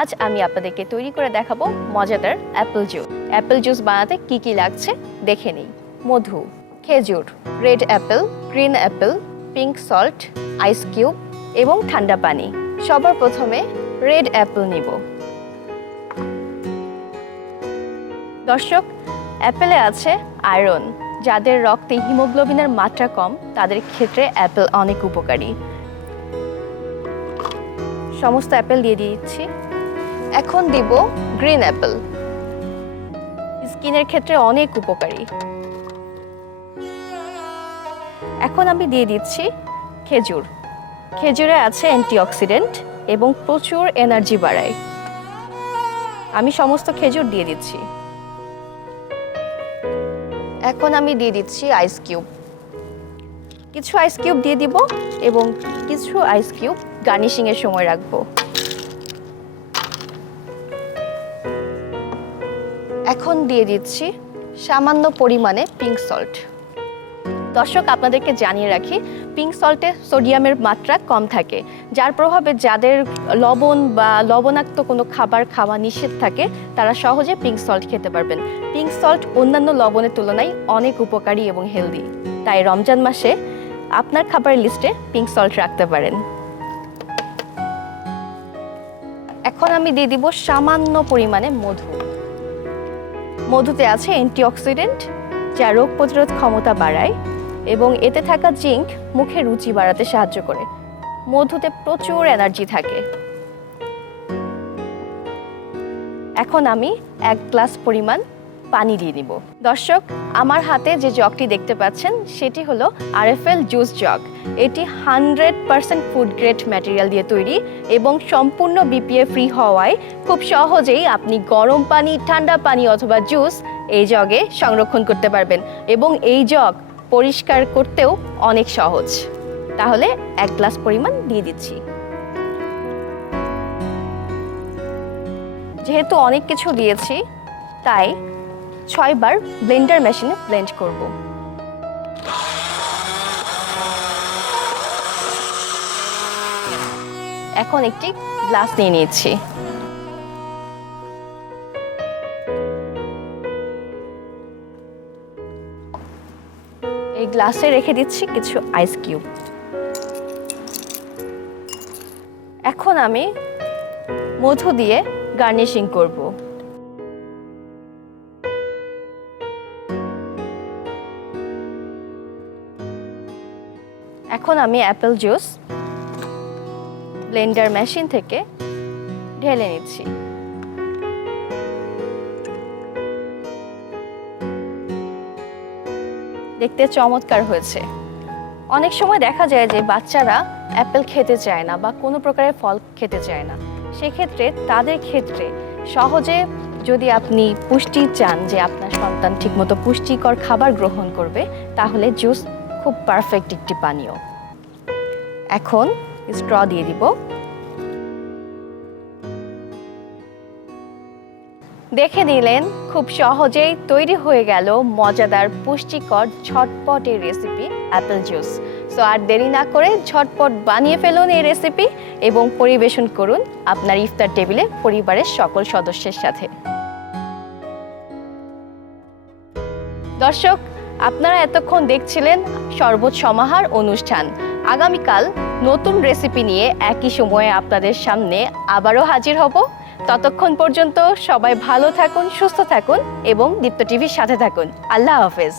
আজ আমি আপনাদেরকে তৈরি করে দেখাবো মজাদার অ্যাপেল জুস। অ্যাপেল জুস বানাতে কি কি লাগছে দেখে নিই। মধু, খেজুর, red apple, green apple, pink salt, ice cube এবং ঠান্ডা পানি। সবার প্রথমে রেড অ্যাপেল নিব। দর্শক, অ্যাপেলে আছে আয়রন। যাদের রক্তে হিমোগ্লোবিনের মাত্রা কম তাদের ক্ষেত্রে অ্যাপেল অনেক উপকারী। সমস্ত অ্যাপেল দিয়ে দিচ্ছি। এখন দিব গ্রিন অ্যাপেল, স্কিনের ক্ষেত্রে অনেক উপকারী। এখন আমি দিয়ে দিচ্ছি খেজুর। খেজুরে আছে অ্যান্টিঅক্সিডেন্ট এবং প্রচুর এনার্জি বাড়ায়। আমি সমস্ত খেজুর দিয়ে দিচ্ছি। এখন আমি দিয়ে দিচ্ছি আইস কিউব। কিছু আইস কিউব দিয়ে দিব এবং কিছু আইস কিউব গার্নিশিং এর সময় রাখবো। এখন দিয়ে দিচ্ছি সামান্য পরিমাণে পিঙ্ক সল্ট। দর্শক, আপনাদেরকে জানিয়ে রাখি, পিঙ্ক সল্টে সোডিয়ামের মাত্রা কম থাকে, যার প্রভাবে যাদের লবণ বা লবণাক্ত কোনো খাবার খাওয়া নিষেধ থাকে তারা সহজে পিঙ্ক সল্ট খেতে পারবেন। পিঙ্ক সল্ট অন্যান্য লবণের তুলনায় অনেক উপকারী এবং হেলদি, তাই রমজান মাসে আপনার খাবারের লিস্টে পিঙ্ক সল্ট রাখতে পারেন। এখন আমি দিয়ে দিব সামান্য পরিমাণে মধু। মধুতে আছে অ্যান্টিঅক্সিডেন্ট যা রোগ প্রতিরোধ ক্ষমতা বাড়ায় এবং এতে থাকা জিঙ্ক মুখে রুচি বাড়াতে সাহায্য করে। মধুতে প্রচুর এনার্জি থাকে। এখন আমি 1 গ্লাস পরিমাণ পানি দিয়ে নিব। দর্শক, আমার হাতে যে জগটি দেখতে পাচ্ছেন সেটি হলো আরএফএল জুস জগ। এটি 100% ফুড গ্রেড ম্যাটেরিয়াল দিয়ে তৈরি এবং সম্পূর্ণ বিপিএ ফ্রি হওয়ায় খুব সহজেই আপনি গরম পানি, ঠান্ডা পানি অথবা জুস এই জগে সংরক্ষণ করতে পারবেন এবং এই জগ পরিষ্কার করতেও অনেক সহজ। তাহলে 1 গ্লাস পরিমাণ দিয়ে দিচ্ছি। যেহেতু অনেক কিছু দিয়েছি তাই 6 বার ব্লেন্ডার মেশিনে ব্লেন্ড করব। এখন একটি গ্লাস নিয়ে নিয়েছি। এই গ্লাসে রেখে দিচ্ছি কিছু আইস কিউব। এখন আমি মধু দিয়ে গার্নিশিং করব। এখন আমি অ্যাপেল জুস ব্লেন্ডার মেশিন থেকে ঢেলে নিচ্ছি। দেখতে চমৎকার হয়েছে। অনেক সময় দেখা যায় যে বাচ্চারা অ্যাপেল খেতে চায় না বা কোনো প্রকারের ফল খেতে চায় না। সেক্ষেত্রে তাদের ক্ষেত্রে সহজে যদি আপনি পুষ্টি চান যে আপনার সন্তান ঠিকমতো পুষ্টিকর খাবার গ্রহণ করবে, তাহলে জুস খুব পারফেক্ট একটি পানীয়। এখন স্ট্র দিয়ে দিব। দেখে নিলেন, খুব সহজেই তৈরি হয়ে গেল মজাদার পুষ্টিকর ঝটপট এই রেসিপি অ্যাপেল জুস। সো আর দেরি না করে ঝটপট বানিয়ে ফেলুন এই রেসিপি এবং পরিবেশন করুন আপনার ইফতার টেবিলে পরিবারের সকল সদস্যের সাথে। দর্শক, আপনারা এতক্ষণ দেখছিলেন শরবত সমাহার অনুষ্ঠান। আগামীকাল নতুন রেসিপি নিয়ে একই সময়ে আপনাদের সামনে আবারও হাজির হব। ততক্ষণ পর্যন্ত সবাই ভালো থাকুন, সুস্থ থাকুন এবং দীপ্ত টিভির সাথে থাকুন। আল্লাহ হাফেজ।